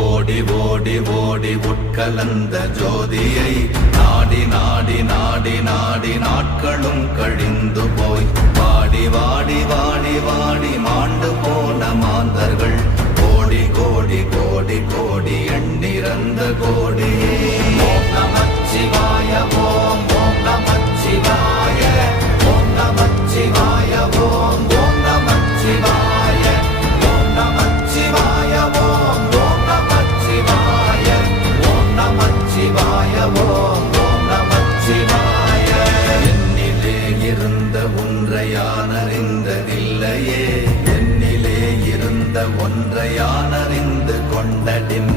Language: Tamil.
ஓடி ஓடி ஓடி உட்கலந்த ஜோதியை நாடி நாடி நாடி நாடி நாட்களும் கழிந்து போய் வாடி வாடி வாடி வாடி மாண்டு போன மாந்தர்கள் கோடி கோடி கோடி கோடி எண்ணிறந்த கோடியே. ஓம் நமச்சிவாய ஓம் ஓம் நமச்சிவாய ஓம் நமச்சிவாய ஓம் ஓம் நமச்சிவாய ஓம் நமச்சிவாய ஓம் ஓம் நமச்சிவாய ஓம் நமச்சிவாய ஓம் ஓம் நமச்சிவாய. என்னிலே இருந்த ஒன்றை யான் அறிந்ததில்லையே, என்னிலே இருந்த ஒன்றை யான் அறிந்து கொண்டடின்